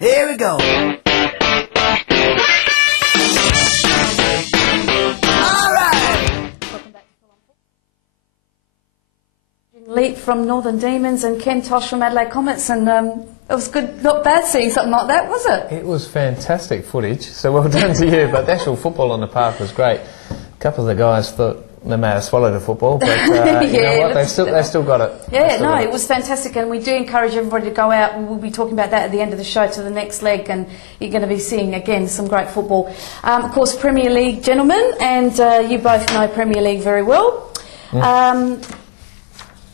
Here we go. Leet from Northern Demons and Ken Tosh from Adelaide Comets, and it was good, not bad seeing something like that, was it? It was fantastic footage, so well done to you, but the actual football on the park was great. A couple of the guys thought they may have swallowed the football, but yeah, you know what, they still got it. Yeah, no, it was fantastic, and we do encourage everybody to go out. We'll be talking about that at the end of the show to the next leg, and you're going to be seeing, again, some great football. Of course, Premier League gentlemen, and you both know Premier League very well.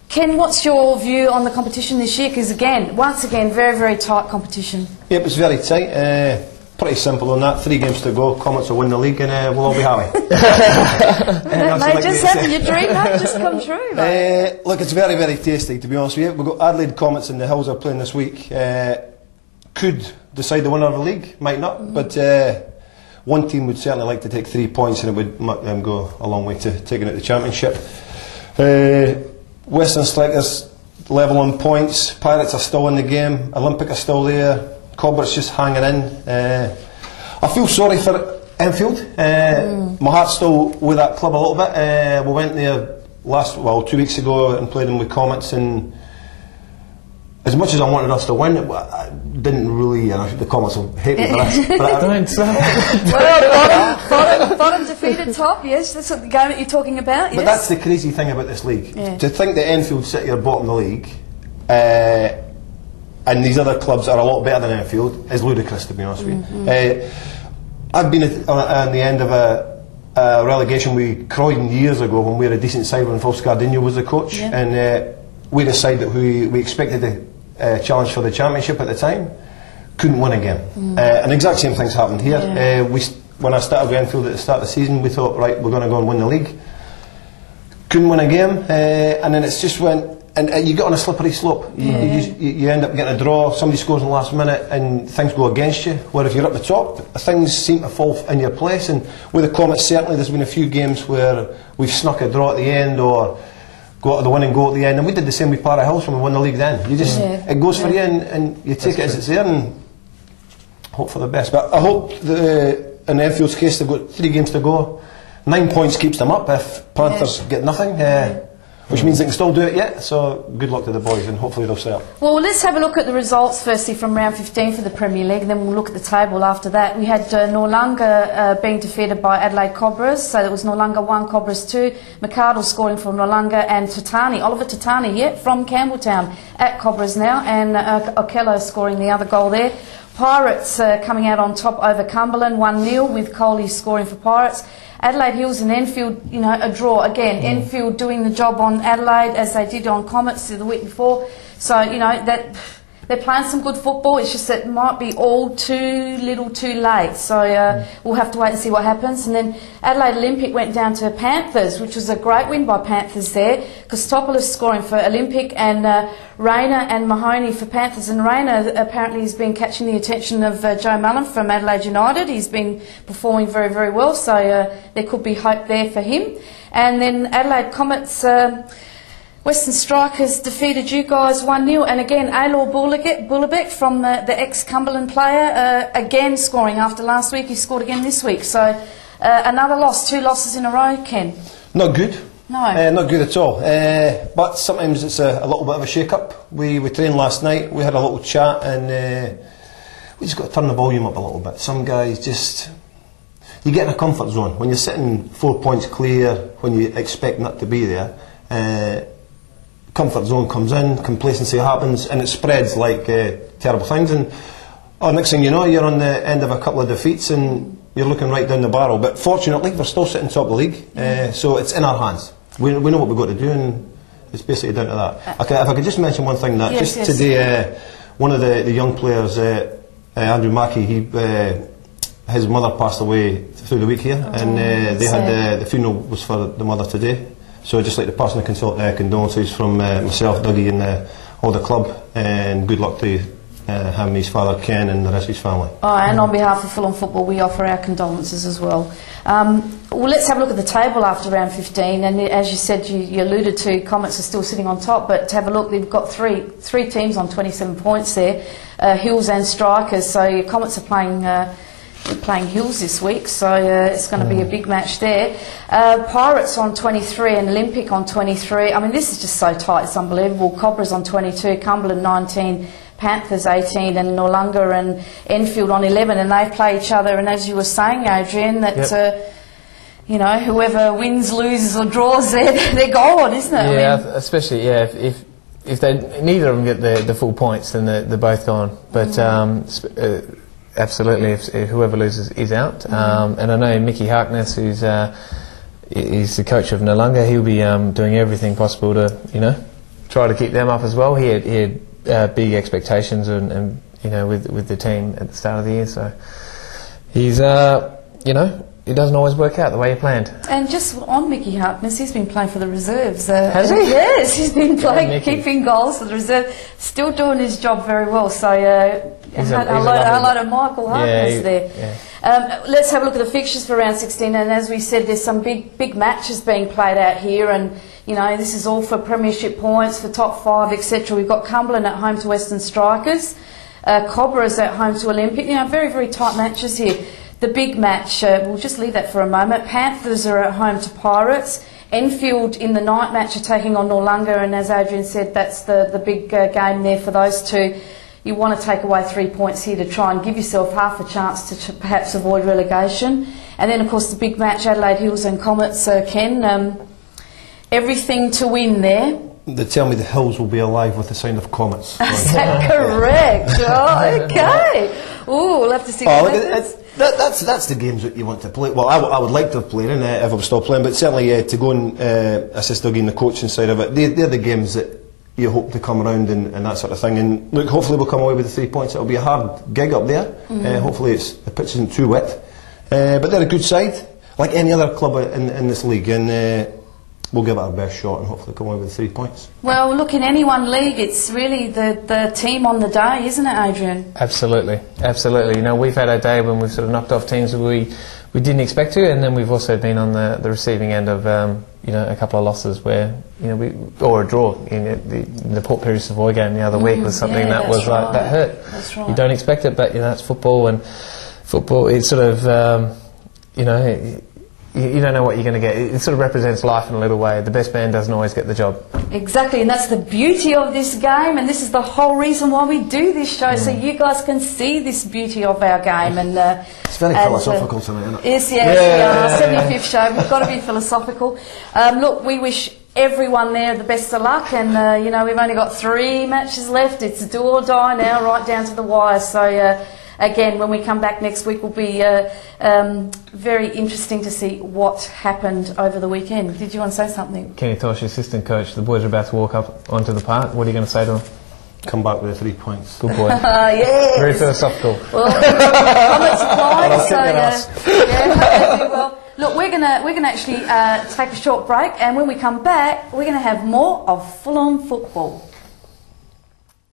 Ken, what's your view on the competition this year? Because once again, very, very tight competition. Yeah, it was very tight. Pretty simple on that. 3 games to go. Comets will win the league, and we'll all be happy. That may just happen. Your dream might just come true. Look, it's very, very tasty, to be honest with you. We've got Adelaide Comets and the Hills are playing this week. Could decide the winner of the league, might not, but one team would certainly like to take 3 points, and it would make them go a long way to taking out the championship. Western Strikers level on points. Pirates are still in the game. Olympic are still there. Cobbrett's just hanging in. I feel sorry for Enfield. My heart's still with that club a little bit. We went there 2 weeks ago and played them with Comets, and as much as I wanted us to win, I didn't really. The Comets will hate me for this. Well, bottom defeated top, yes, that's what the game that you're talking about, yes. But that's the crazy thing about this league. Yeah. To think that Enfield City are bottom of the league, and these other clubs are a lot better than Enfield, is ludicrous, to be honest with you. I've been at the end of a relegation with Croydon years ago when we were a decent side when Phil Scardino was the coach, and we decided that we expected to challenge for the championship at the time, couldn't win a game. And the exact same things happened here. When I started with Enfield at the start of the season, we thought, right, we're going to go and win the league. Couldn't win a game, and then it's just went, and you get on a slippery slope. You end up getting a draw, somebody scores in the last minute, and things go against you. Where if you're up the top, things seem to fall in your place. And with the Comets, certainly there's been a few games where we've snuck a draw at the end, or got the winning goal at the end, and we did the same with Para Hills when we won the league then. You just, it goes for you, and you take it as it's there, and hope for the best. But I hope in Enfield's case they've got 3 games to go. 9 points keeps them up if Panthers get nothing, which means they can still do it yet. So good luck to the boys, and hopefully they'll stay up. Well, let's have a look at the results firstly from round 15 for the Premier League, and then we'll look at the table after that. We had Noarlunga being defeated by Adelaide Cobras, so it was Noarlunga 1, Cobras 2. McArdle scoring for Noarlunga, and Tatani, Oliver Tatani, from Campbelltown at Cobras now, and Okello scoring the other goal there. Pirates coming out on top over Cumberland, 1-0, with Coley scoring for Pirates. Adelaide Hills and Enfield, a draw. Again, Enfield doing the job on Adelaide as they did on Comets the week before. So, that they're playing some good football. It's just that it might be all too little too late. So we'll have to wait and see what happens. And then Adelaide Olympic went down to Panthers, which was a great win by Panthers there. Kostopoulos scoring for Olympic, and Rayner and Mahoney for Panthers. And Rayner apparently has been catching the attention of Joe Mullen from Adelaide United. He's been performing very, very well. So there could be hope there for him. And then Adelaide Comets... Western Strikers defeated you guys 1-0, and again Aylor Bulabek from the ex-Cumberland player, again scoring after last week. He scored again this week, so another loss, 2 losses in a row, Ken. Not good. No. Not good at all. But sometimes it's a little bit of a shake-up. We trained last night, we had a little chat, and we just got to turn the volume up a little bit. Some guys just... You get in a comfort zone. When you're sitting 4 points clear, when you expect not to be there, comfort zone comes in, complacency happens, and it spreads like terrible things. And next thing you know, you're on the end of a couple of defeats, and you're looking right down the barrel. But fortunately, we're still sitting top of the league, so it's in our hands. We know what we've got to do, and it's basically down to that. Okay, if I could just mention one thing, today, one of the young players, Andrew Mackey, his mother passed away through the week here, and they had the funeral was for the mother today. So I'd just like to pass on the condolences from myself, Dougie, and all the club, and good luck to him, his father Ken and the rest of his family. Oh, and on behalf of Fulham Football, we offer our condolences as well. Well, let's have a look at the table after round 15, and as you said, you alluded to, Comets are still sitting on top, but to have a look, they've got three teams on 27 points there, Hills and Strikers, so Comets are playing Hills this week, so it's going to be a big match there. Pirates on 23 and Olympic on 23. I mean, this is just so tight, it's unbelievable. Cobras on 22, Cumberland 19, Panthers 18, and Noarlunga and Enfield on 11, and they play each other. And as you were saying, Adrian, that you know, whoever wins, loses, or draws, they're gone, isn't it? Yeah, I mean, especially if they neither of them get the full points, then they're both gone. But absolutely, if whoever loses is out. And I know Mickey Harkness, who's the coach of Noarlunga, he'll be doing everything possible to try to keep them up as well. He had big expectations and with the team at the start of the year, so he's it doesn't always work out the way you planned. And just on Mickey Harkness, he's been playing for the reserves. Has he? Yes, he's been playing, keeping goals for the reserve, still doing his job very well. So hello to Michael Harkness there. Yeah. Let's have a look at the fixtures for round 16, and as we said, there's some big matches being played out here, and this is all for Premiership points, for top 5, etc. We've got Cumberland at home to Western Strikers, Cobras at home to Olympic. Very, very tight matches here. The big match, we'll just leave that for a moment. Panthers are at home to Pirates. Enfield in the night match are taking on Noarlunga, and as Adrian said, that's the big game there for those two. You want to take away 3 points here to try and give yourself half a chance to perhaps avoid relegation. And then, of course, the big match, Adelaide Hills and Comets, Ken. Everything to win there. They tell me the Hills will be alive with the sound of Comets. Is that correct? Oh, okay. Ooh, we'll have to see what happens. That's the games that you want to play. Well, I would like to have played in if I was still playing, but certainly to go and assist Dougie in the coaching side of it, they're the games that you hope to come around and that sort of thing. And look, hopefully we'll come away with the 3 points. It'll be a hard gig up there. Hopefully the pitch isn't too wet. But they're a good side, like any other club in this league, and we'll give it our best shot and hopefully come away with 3 points. Well, look, in any one league, it's really the team on the day, isn't it, Adrian? Absolutely, absolutely. We've had a day when we've sort of knocked off teams that we didn't expect to, and then we've also been on the receiving end of a couple of losses where or a draw in the Port Pirie Savoy game the other week was something that was right. That hurt. That's right. You don't expect it, but it's football, and football it's sort of you don't know what you're going to get. It sort of represents life in a little way. The best man doesn't always get the job. Exactly, and that's the beauty of this game, and this is the whole reason why we do this show, so you guys can see this beauty of our game. And it's very philosophical tonight, isn't it? Yes, 75th show. We've got to be philosophical. Look, we wish everyone there the best of luck, and we've only got 3 matches left. It's do or die now, right down to the wire. So. Again, when we come back next week, will be very interesting to see what happened over the weekend. Did you want to say something? Kenny Tosh, assistant coach. The boys are about to walk up onto the park. What are you going to say to them? Come back with the 3 points. Good boy. Yes. Very philosophical. Well, comments applied. So well, look, we're gonna actually take a short break, and when we come back, we're gonna have more of Fulham football.